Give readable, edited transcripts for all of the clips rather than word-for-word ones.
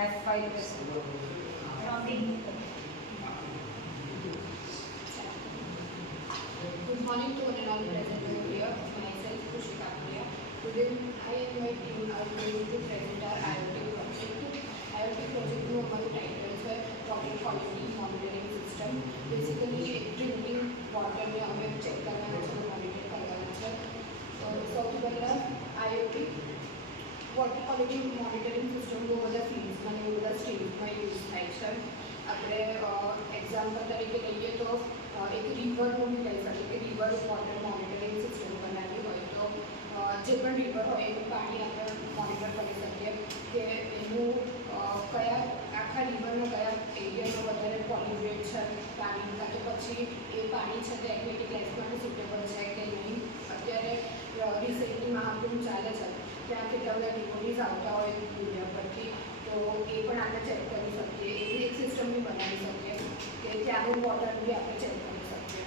F5 Good morning to one and all present over here. Myself, Kushika Kalia. Today, I and my team are going to present our IoT project. IoT project નું અમારું title છે water quality monitoring system. Basically drinking વોટરને અમે check કરવાના છે, monitor કરવાના છે. સૌથી પહેલાં IoT water quality monitoring system બહુ બધા ફિલ્ડ્સમાં અને બહુ બધા સ્ટેટમાં યુઝ થાય છે. આપણે એક્ઝામ્પલ તરીકે લઈએ તો એક રિવરનું બી લઈ શકીએ કે રિવર વોટર મોનિટરિંગ સિસ્ટમ બનાવી હોય તો જે પણ રિવર હોય એનું પાણી આપણે મોનિટર કરી શકીએ કે એનું કયા આખા રિવરના કયા એરિયામાં વધારે પોલ્યુટેડ છે પાણી, કાં તો પછી એ પાણી છે તે એક્વેટિક લાઈફ માટે સુટેબલ છે કે નહીં. અત્યારે રિસેન્ટલી મહાકુંભ ચાલે છે, ત્યાં કેટલા બધા રિપોર્ટીસ આવતા હોય દુનિયા પરથી, તો એ પણ આપણે ચેક કરી શકીએ. એવી એક સિસ્ટમ બી બનાવી શકીએ કે ત્યાંનું વોટર બી આપણે ચેક કરી શકીએ.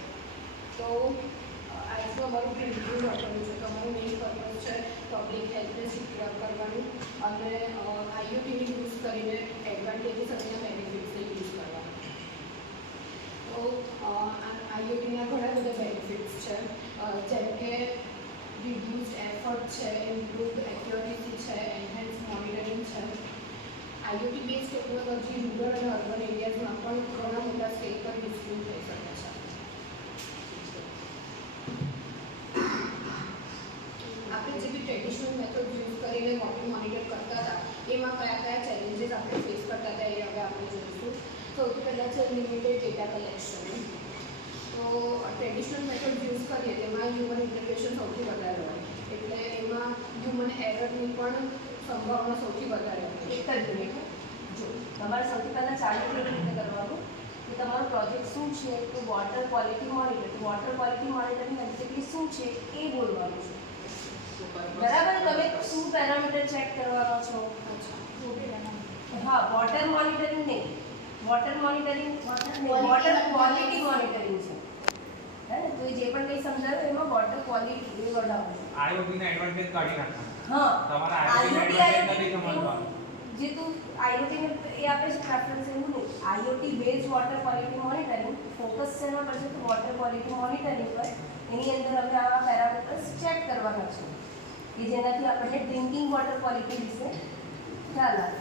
તો આજનું અમારું ડ્રિંકિંગ વોટરનું છે, તો અમારું મેઇન પર્પઝ છે પબ્લિક હેલ્થને સિક્યોર કરવાનું અને IoTને યુઝ કરીને એડવાન્ટેજીસ અને બેનિફિટ્સને યુઝ કરવાનું. તો IoTના ઘણા બધા બેનિફિટ્સ છે, જેમ કે રિડ્યુસ્ડ એફર્ટ છે, ઇમ્પ્રુવડ એક્યુરેસી છે, એન્હાન્સ મોનિટરિંગ છે. IoT બેઝ ટેકનોલોજી રૂરલ અને અર્બન એરિયાઝમાં પણ ઘણા મોટા સ્કેલ પર યુઝફુલ થઈ શકે છે. આપણે જે બી ટ્રેડિશનલ મેથડ યુઝ કરીને વોટર મોનિટર કરતા હતા એમાં કયા કયા ચેલેન્જીસ આપણે ફેસ કરતા હતા એ હવે આપણે જોઈશું. સૌથી પહેલાં છે લિમિટેડ ડેટા કલેક્શન. તો ટ્રેડિશનલ મેથડ યુઝ કરીએ તેમાં હ્યુમન ઇન્ટરવેન્શન સૌથી વધારે હોય, એટલે એમાં હ્યુમન એરરની પણ સંભાવના સૌથી વધારે હોય. એક જ મિનિટ જો તમારે સૌથી પહેલાં ચાલુ કેવી રીતે કરવાનું કે તમારો પ્રોજેક્ટ શું છે, તો water quality monitor. Water quality monitoring exactly શું છે એ બોલવાનું છે, બરાબર? તમે શું પેરામીટર ચેક કરવાનો છો? હા, વોટર મોનિટરિંગ નહીં, water monitoring water quality monitoring છે, હે ને? તો એ જે પણ કંઈ સમજાવ્યું એમાં વોટર ક્વોલિટી એ વડાવવાનું. IoT ના એડવાન્ટેજ કાઢી નાખવાના. હા, તમારા IoT ના એડવાન્ટેજ નથી સમજવાનું. જે તું IoT ને એ આપે છે પ્રેફરન્સ એવું નહીં. IoT base water quality monitoring focus શેના પર છે? તો વોટર ક્વોલિટી મોનિટરિંગ પર. એની અંદર અમે આ પેરામીટર્સ ચેક કરવાના છે કે જેનાથી આપણને ડ્રિંકિંગ વોટર ક્વોલિટી વિશે ખ્યાલ આવે.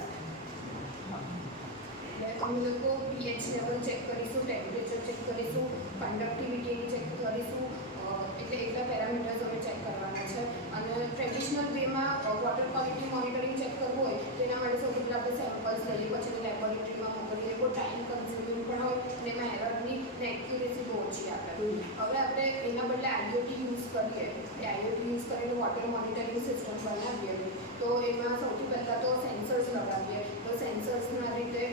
અમે લોકો pH લેવલ ચેક કરીશું, ટેમ્પરેચર ચેક કરીશું, કન્ડક્ટિવિટીની ચેક કરીશું, એટલે એટલા પેરામીટર્સ અમે ચેક કરવાના છે. અને ટ્રેડિશનલ વેમાં વોટર ક્વોલિટી મોનિટરિંગ ચેક કરવું હોય તેના માટે સૌથી પહેલાં આપણે સેમ્પલ્સ લઈએ, પછી લેબોરેટરીમાં મોકલીએ. બહુ ટાઈમ કન્ઝ્યુમિંગ પણ હોય અને એમાં એરરની ને એક્યુરેસી બહુ ઓછી આપે. હવે આપણે એના બદલે IoT યુઝ કરીએ, એ IoT યુઝ કરીને વોટર મોનિટરિંગ સિસ્ટમ બનાવીએ તો એમાં સૌથી પહેલાં તો સેન્સર્સ લગાવીએ. તો સેન્સર્સના રીતે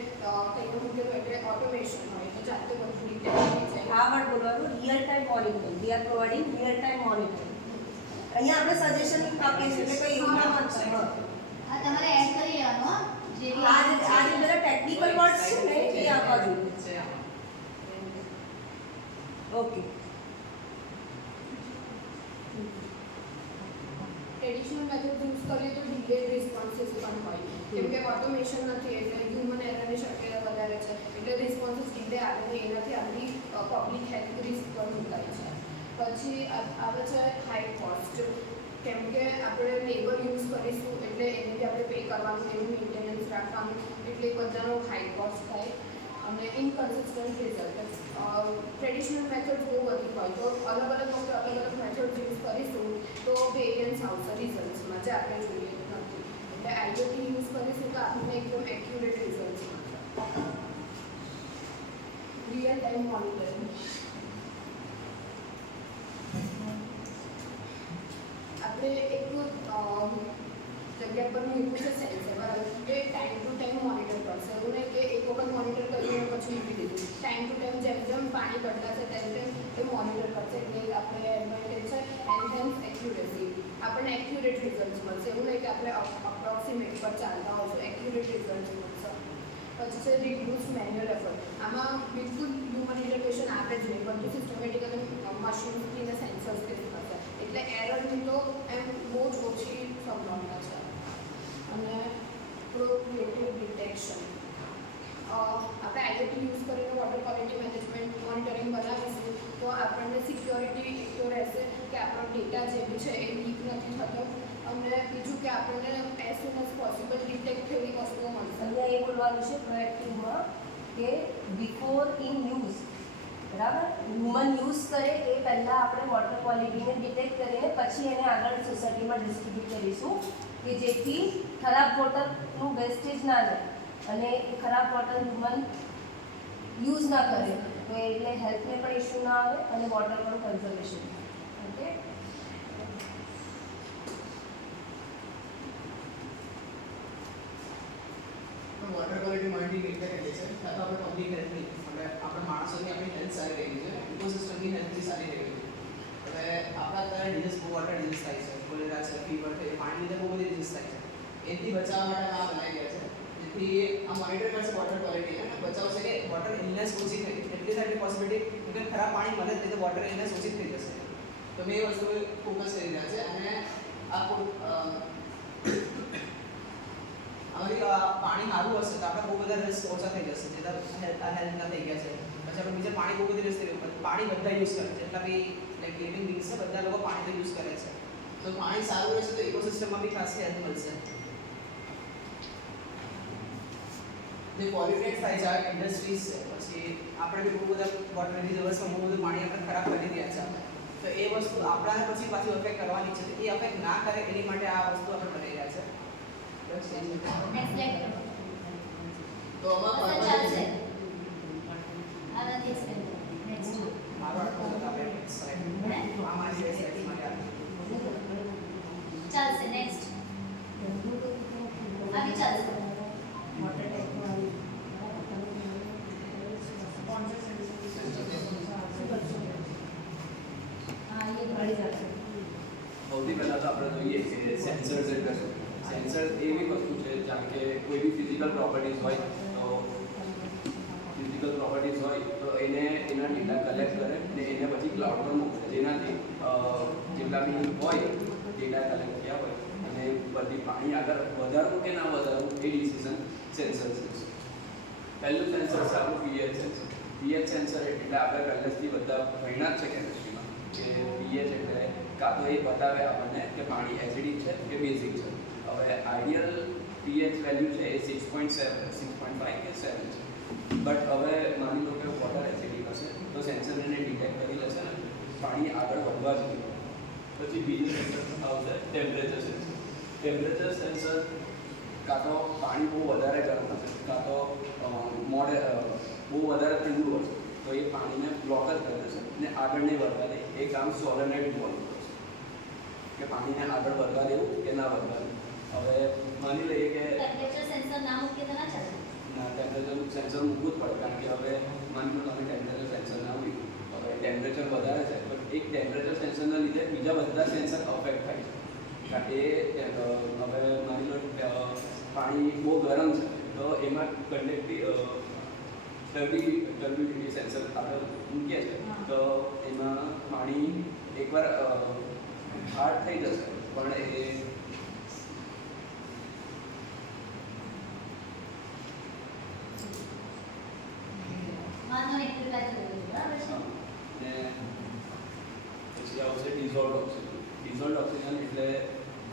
કંઈ મૂકેલું એટલે ઓટોમેશન હોય તો જાતે બધું રીતે થઈ જાય. આ વર્ડ બોલવાનું real time monitoring. We are providing real time monitoring. અહીંયા આપણે સજેશન આપીએ છીએ કે કંઈ એવું ના વાંચો. આ તમારે એડ કરી લેવાનું હો. જે બી આ જે બધા ટેકનિકલ વર્ડ્સ છે ને એ આપવા જોઈએ. ઓકે. ટ્રેડિશનલ મેથડ યુઝ કરીએ તો ડિલેડ રિસ્પોન્સીસ પણ હોય, કેમ કે ઓટોમેશન નથી એટલે હ્યુમન એરરની શક્યતા વધારે છે, એટલે રિસ્પોન્સીસ ડિલે આવે ને એનાથી આપણી પબ્લિક હેલ્થ રિસ્ક પર મુકાય છે. પછી આવે છે હાઈ કોસ્ટ, કેમ કે આપણે લેબર યુઝ કરીશું એટલે એને બી આપણે પે કરવાનું, એનું મેન્ટેનન્સ રાખવાનું, એટલે બધાનો હાઈ કોસ્ટ થાય. અને ઇનકન્સિસ્ટન્ટ રિઝલ્ટ. ટ્રેડિશનલ મેથડ બહુ બધી હોય તો અલગ અલગ વખતે અલગ અલગ મેથડ યુઝ કરીશું તો વેરિયન્સ આવશે રિઝલ્ટ્સમાં, જે આપણે જોઈએ નથી. એટલે IoT યુઝ કરીશું તો આપણને એકદમ એક્યુરેટ રિઝલ્ટ્સ મળશે. Real time monitoring. આપણે એક જગ્યા પર મૂક્યું છે સેન્સર, બરાબર? એ ટાઈમ ટુ ટાઈમ મોનિટર કરશે. એવું નહીં કે એક વખત મોનિટર કરીને પછી મૂકી દીધું. ટાઈમ ટુ ટાઈમ જેમ જેમ પાણી બદલાશે તેમ તેમ એ મોનિટર કરશે. એટલે આપણે એડવાન્ટેજ છે એન્હાન્સ એક્યુરેસી. આપણને એક્યુરેટ રિઝલ્ટ્સ મળશે. એવું નહીં કે આપણે અપ્રોક્સિમેટ પર ચાલતા હોઈશું, એક્યુરેટ રિઝલ્ટ્સ મળશે. પછી છે રિડ્યુસ મેન્યુઅલ એફર્ટ. આમાં બિલકુલ હ્યુમન ઇન્ટરવેન્શન આવે જ નહીં, બધું સિસ્ટમેટિક અને મશીનથી અને સેન્સર્સથી જ થશે, એટલે એરરની તો એમ બહુ જ ઓછી સંભાવના છે. અને પ્રોક્રિએટિવ ડિટેક્શન. ડિટેક્શન. આપણે IoT યુઝ કરીને વોટર ક્વોલિટી મેનેજમેન્ટ મોનિટરિંગ બનાવીશું તો આપણને સિક્યોરિટી એક તો રહેશે કે આપણો ડેટા જે બી છે એ લીક નથી થતો અને બીજું કે આપણને as soon as possible detect થયેલી વસ્તુઓ મળશે. અહીંયા એ બોલવાનું છે પ્રોએક્ટિવમાં કે બિફોર ઇન યુઝ, બરાબર, હ્યુમન યુઝ કરે એ પહેલાં આપણે વોટર ક્વોલિટીને ડિટેક્ટ કરીને પછી એને આગળ સોસાયટીમાં ડિસ્ટ્રીબ્યુટ કરીશું કે જેથી ખરાબ વોટરનું વેસ્ટેજ ના રહે અને એ ખરાબ વોટર હ્યુમન યુઝ ના કરે તો એટલે હેલ્થને પણ ઇશ્યુ ના આવે અને વોટર પણ conservation okay. Water quality monitoring એટલે કહે છે કાં તો આપણે પબ્લિક હેલ્થની આપણે આપણા માણસોની આપણી હેલ્થ સારી રહેવી છે, ઇકોસિસ્ટમની હેલ્થ બી સારી રહેવી છે. હવે આપણા અત્યારે ડિઝીઝ બહુ વોટર ડિઝીઝ થાય છે, કોલેરા છે, ફીવર છે, પાણી લીધે બહુ બધી ડિઝીઝ થાય છે. એથી બચાવવા માટે આ બનાવી ગયા છે જેથી આ મોનિટર કરશે વોટર ક્વોલિટી અને બચાવશે કે વોટર ઇલનેસ ઓછી થઈ એટલી સારી પોસિબિલિટી કે ખરાબ પાણી મળે એટલે વોટર ઇલનેસ ઓછી થઈ જશે. તો મેં એ વસ્તુ ફોકસ કરી રહ્યા છે અને આ અમારી પાણી સારું હશે તો આપણે બહુ બધા રિસ્ક ઓછા થઈ જશે જેટલા હેલ્થના થઈ ગયા છે. પછી આપણે બીજા પાણી બહુ બધી રિસ્ક થઈ ગયું પાણી બધા યુઝ કરે છે જેટલા બી લાઈક લિવિંગ બીંગ્સ છે બધા લોકો પાણી તો યુઝ કરે છે. તો પાણી સારું રહેશે તો ઇકોસિસ્ટમમાં બી ખાસ હેલ્થ મળશે. જે પોલ્યુટેડ થાય છે આ ઇન્ડસ્ટ્રીઝ છે પછી આપણે બી બહુ બધા વોટર રિઝર્વર્સમાં બહુ બધું પાણી આપણે ખરાબ કરી રહ્યા છે આપણે તો એ વસ્તુ આપણાને પછી પાછી અફેક્ટ કરવાની છે એ અફેક્ટ ના કરે એની માટે આ વસ્તુ આપણે બનાવી રહ્યા છે. નેક્સ્ટ ડે તો આમાં બસ ચાલશે આ નથી એક્સપ્લેન નેક્સ્ટ મારો આટલો હતો આપણે સ્લાઇડ આ મારી બે સ્લાઇડ્સ માટે ચાલશે નેક્સ્ટ આ બી ચાલશે હા એ મળી જશે. સૌથી પહેલાં તો આપણે જોઈએ કે સેન્સર્સ એટલે શું. સેન્સર એવી વસ્તુ છે જેમ કે કોઈ બી ફિઝિકલ પ્રોપર્ટીઝ હોય તો એને એના ડેટા કલેક્ટ કરે અને એને પછી ક્લાઉડ પર મોકલે જેનાથી જેટલા બી હોય ડેટા કલેક્ટ થયા હોય અને બધી પાણી આગળ વધારવું કે ના વધારવું એ ડિસિઝન સેન્સર છે. પહેલું સેન્સર છે આપણું પીએચ સેન્સર. પીએચ સેન્સર એટલે આપણે પહેલેથી બધા ભણ્યા જ છે કેમિસ્ટ્રીમાં કે પીએચ એટલે કાં તો એ બતાવે આપણને કે પાણી એસિડિક છે કે બેઝિક છે. હવે આઈડિયલ પીએચ વેલ્યુ છે એ 6.7 6.5 કે 7 છે. બટ હવે માની લો કે વોટર એસિડિક હશે તો સેન્સર એને ડિટેક્ટ કરી લેશે ને પાણી આગળ વધવા જોઈએ. પછી બીજું સેન્સર આવશે ટેમ્પરેચર સેન્સર. ટેમ્પરેચર સેન્સર કાં તો પાણી બહુ વધારે ગરમ હશે કાં તો બહુ વધારે ઠંડુ હશે તો એ પાણીને બ્લોક જ કરી દેશે ને આગળ નહીં વધવા દે. એ કામ સોલેનોઇડ વોલ્વ કરશે કે પાણીને આગળ વધવા દેવું કે ના વધવા દેવું. હવે માની લઈએ કે ટેમ્પરેચર સેન્સર ના મૂકીએ તો ના ચાલે. ના ટેમ્પરેચર સેન્સર મૂકવું જ પડે કારણ કે હવે માની લો તમે ટેમ્પરેચર સેન્સર ના મૂક્યું હવે ટેમ્પરેચર વધારે છે પણ એક ટેમ્પરેચર સેન્સરના લીધે બીજા બધા સેન્સર અફેક્ટ થાય છે. કારણ કે હવે માની લો પાણી બહુ ગરમ છે તો એમાં ટર્બ્યુડિટી સેન્સર આપણે મૂકીએ છીએ તો એમાં પાણી એકવાર હાર્ડ થઈ જશે પણ એ માનો એટલું બરાબર છે. ને પછી આવશે ડિઝોલ્વ ઓક્સિજન. ડિઝોલ્વ ઓક્સિજન એટલે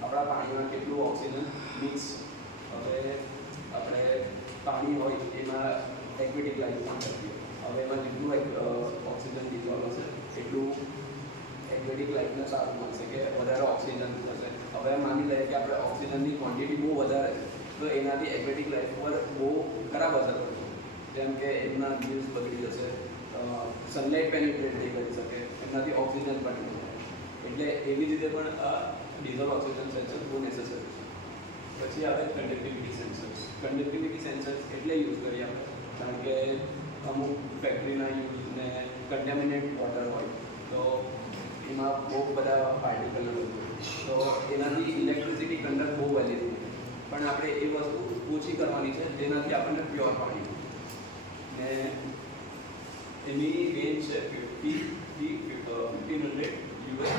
આપણા પાણીમાં કેટલું ઓક્સિજન મિક્સ. હવે આપણે પાણી હોય એમાં એક્વિટિક લાઈફ પણ કરતી હોય. હવે એમાં જેટલું ઓક્સિજન ડિઝોલ્વ હશે એટલું એક્વિટિક લાઈફને સારું મળશે કે વધારે ઓક્સિજન થશે. હવે માની લઈએ કે આપણે ઓક્સિજનની ક્વોન્ટિટી બહુ વધારે છે તો એનાથી એક્વિટિક લાઈફ પર બહુ ખરાબ અસર પડશે. જેમ કે એમના ન્યૂઝ બગડી જશે, સનલાઇટ પેનિટ્રેટ નહીં કરી શકે, એમનાથી ઓક્સિજન પણ નહીં મળે. એટલે એવી રીતે પણ આ ડિઝોલ્વ ઓક્સિજન સેન્સર બહુ નેસેસરી છે. પછી આવે કન્ડક્ટિવિટી સેન્સર્સ. કન્ડક્ટિવિટી સેન્સર્સ એટલે યુઝ કરીએ આપણે કારણ કે અમુક ફેક્ટરીના યુઝને કન્ટેમિનેટ વોટર હોય તો એમાં બહુ બધા પાર્ટિકલ હોય તો એનાથી ઇલેક્ટ્રિસિટી કંડક્ટ બહુ વધી જાય. પણ આપણે એ વસ્તુ ઓછી કરવાની છે જેનાથી આપણને પ્યોર પાણી મળે. ને એની રેન્જ છે 1500 US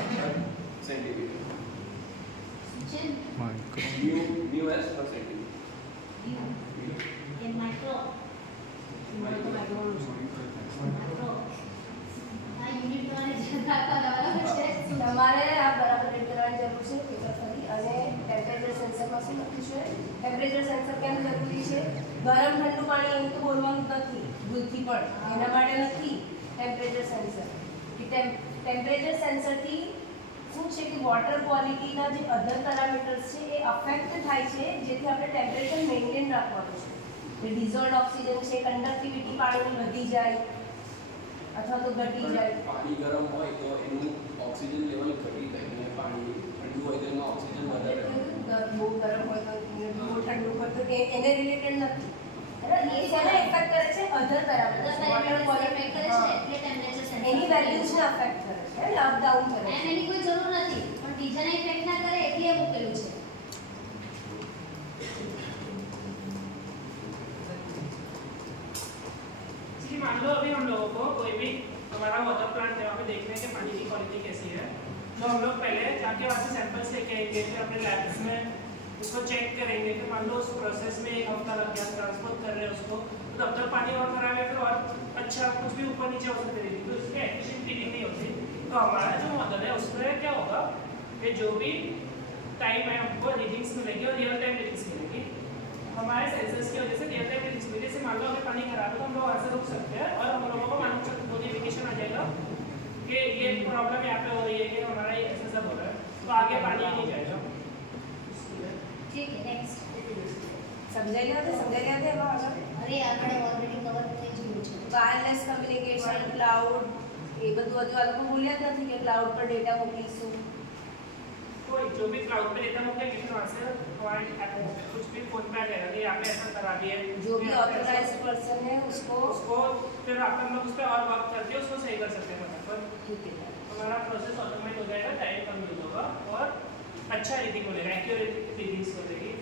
સેન્ટીમીટર. છે ન્યૂ એસ પર સેન્ટીમીટર. એ માઇક્રો માઇક્રો આ યુનિટ તમારે યાદ રાખવાના છે. તમારે આ બરાબર રેડ કરવાની જરૂર છે પેપર ફરી. અને ટેમ્પરેચર સેન્સરમાં શું લખ્યું છે? ટેમ્પરેચર સેન્સર કેમ જરૂરી છે? ગરમ ઠંડુ પાણી એવું તો બોલવાનું નથી ભૂલથી પણ, એના માટે નથી ટેમ્પરેચર સેન્સર. ટેમ્પરેચર સેન્સરથી શું છે કે વોટર ક્વોલિટીના જે અધર પેરામીટર્સ છે એ અફેક્ટ થાય છે, જેથી આપણે ટેમ્પરેચર મેન્ટેન રાખવાનું છે. જે ડિઝોલ્ડ ઓક્સિજન છે, કન્ડક્ટિવિટી પાણીની વધી જાય અથવા તો ઘટી જાય. પાણી ગરમ હોય તો એનું ઓક્સિજન લેવલ ઘટી જાય અને પાણી ઠંડુ હોય તો એનું ઓક્સિજન વધારે રહે. બહુ ગરમ હોય તો બહુ ઠંડુ હોય તો એને રિલેટેડ નથી. બરાબર? એ શેને ઇફેક્ટ કરે છે? અધર પેરામીટર્સ. વોટર ક્વોલિટી કરે છે એટલે ટેમ્પરેચર સેન્સર એની વેલ્યુઝને અફેક્ટ કરે છે, અપ ડાઉન કરે છે. એની કોઈ જરૂર નથી પણ બીજાને ઇફેક્ટ ના કરે એટલે એ મૂકેલું છે. जी मान लो अभी हम लोगों को कोई भी हमारा वाटर प्लांट है, वहाँ पे देखना है कि पानी की क्वालिटी कैसी है. तो हम लोग पहले जाके वहाँ से सैंपल्स लेके आएंगे, फिर अपने लैब्स में उसको चेक करेंगे कि मान लो उस प्रोसेस में 1 हफ्ता लग गया, ट्रांसपोर्ट कर रहे हैं उसको, तो तब तक पानी और खराब है, फिर और अच्छा कुछ भी ऊपर नीचे हो सकता है, तो उसकी एफिशिएंट ट्रीटिंग नहीं होती. तो हमारा जो मॉडल है उसमें क्या होगा कि जो भी टाइम है हमको रीडिंग्स मिलेगी और रियल टाइम रीडिंग्स मिलेगी. हमारे सेंसर्स की वजह से रियल टाइम रीडिंग्स मिलेगी. जैसे मान लो हमें पानी खराब है तो हम लोग वहाँ से रुक सकते हैं और हम लोगों को मालूम नोटिफिकेशन आ जाएगा कि ये प्रॉब्लम यहाँ पे हो रही है, कि हमारा ये ऐसा सब हो रहा है, तो आगे पानी नहीं जाएगा. ठीक है नेक्स्ट. સમજાઈ ગયા છે? સમજાઈ ગયા છે એમાં આગળ? અરે આપણે ઓલરેડી કવર થઈ ગયું છે. વાયરલેસ કમ્યુનિકેશન, ક્લાઉડ, એ બધું હજુ આ લોકો બોલ્યા જ નથી કે ક્લાઉડ પર ડેટા મોકલીશું. कोई जो भी क्लाउड पे डेटा मोकलेंगे फिर वहाँ से हमारे कुछ भी फोन पे आ जाएगा कि यहाँ पे ऐसा करा दिए, जो भी ऑथराइज्ड पर्सन है उसको उसको फिर आप हम लोग उस पर और वर्क करके उसको सही कर सकते हैं फटाफट. ठीक है. हमारा प्रोसेस ऑटोमेट हो जाएगा, टाइम कम यूज होगा और अच्छा रीडिंग मिलेगा, एक्यूरेट रीडिंग्स मिलेगी.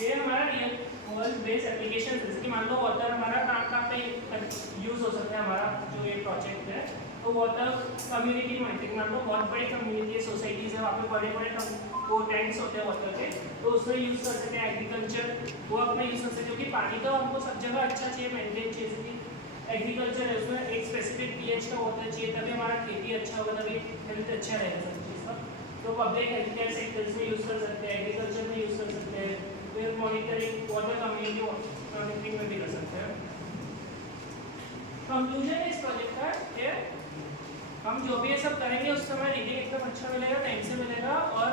ये हमारा रियल वर्ल्ड बेस्ड एप्लीकेशन है. जैसे कि मान लो वाटर हमारा कहाँ पे यूज़ हो सकता है. हमारा जो ये प्रोजेक्ट है तो वाटर कम्युनिटी मॉनिटरिंग, मान लो बहुत बड़ी कम्युनिटी सोसाइटीज़ है, वहाँ पे बड़े बड़े वो टैंक्स होते हैं वाटर के, तो उसमें यूज़ कर सकते हैं. एग्रीकल्चर वो अपने यूज़ कर सकते हैं, क्योंकि पानी तो हमको सब जगह अच्छा चाहिए, मेंटेन चाहिए. एग्रीकल्चर है उसमें एक स्पेसिफिक पीएच का वाटर चाहिए, तभी हमारा खेती अच्छा होगा, तभी हेल्थ अच्छा रहेगा सब चीज़ का. तो पब्लिक हेल्थ केयर सेक्टर्स में यूज़ कर सकते हैं, एग्रीकल्चर में यूज़ कर सकते हैं, फिर मॉनिटरिंग वाटर कम्युनिटी मॉनिटरिंग में भी कर सकते हैं. कंक्लूजन इस प्रोजेक्ट का है हम जो भी ये सब करेंगे उस समय रीडिंग एकदम अच्छा मिलेगा, टाइम से मिलेगा और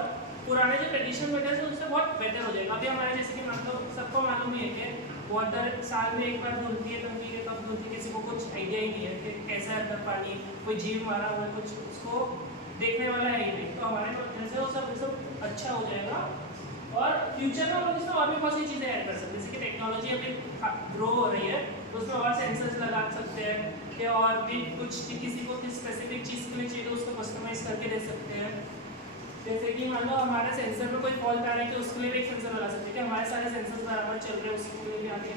पुराने जो ट्रेडिशनल मेथड है उससे बहुत बेटर हो जाएगा. अभी हमारे जैसे कि मान लो सबको मालूम ही है कि वाटर साल में एक बार धुलती है, टंकी के कब धुलती है, किसी को कुछ आइडिया ही नहीं है कि कैसा है अंदर पानी, कोई जीव मारा हुआ है, कुछ उसको देखने वाला है ही नहीं. तो हमारे प्रोजेक्ट से वो सब अच्छा हो जाएगा और फ्यूचर में हम लोग इसमें और भी बहुत सी चीज़ें ऐड कर सकते हैं. जैसे कि टेक्नोलॉजी अभी ग्रो हो रही है तो उसमें और सेंसर्स लगा सकते हैं कि और भी कुछ किसी को किस स्पेसिफिक चीज़ के लिए चाहिए तो उसको कस्टमाइज करके दे सकते हैं. जैसे कि मान लो हमारे सेंसर में कोई फॉल्ट आ रहा है तो उसके लिए भी एक सेंसर लगा सकते हैं कि हमारे सारे सेंसर्स बराबर चल रहे हैं, उसके लिए भी आगे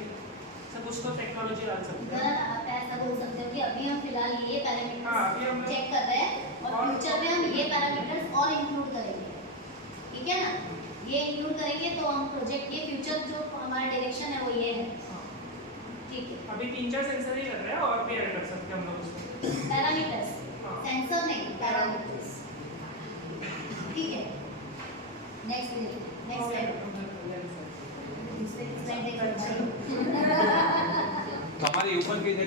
सब कुछ तो टेक्नोलॉजी डाल सकते हैं. जरा आप ऐसा बोल सकते हो कि अभी हम फिलहाल ये हाँ, अभी पैरामीटर्स हम- चेक कर रहे हैं और फ्यूचर में हम ये पैरामीटर्स और इंक्लूड करेंगे. ठीक है ना? ये इंक्लूड करेंगे तो हम प्रोजेक्ट के फ्यूचर जो हमारा डायरेक्शन है वो ये है. ठीक है. अभी 3-4 सेंसर ही कर रहे हैं और भी ऐड कर सकते हैं हम लोग उसमें. पैरामीटर्स हाँ. सेंसर नहीं पैरामीटर्स. ठीक है. Next slide. તમારી ઉપર કઈ છે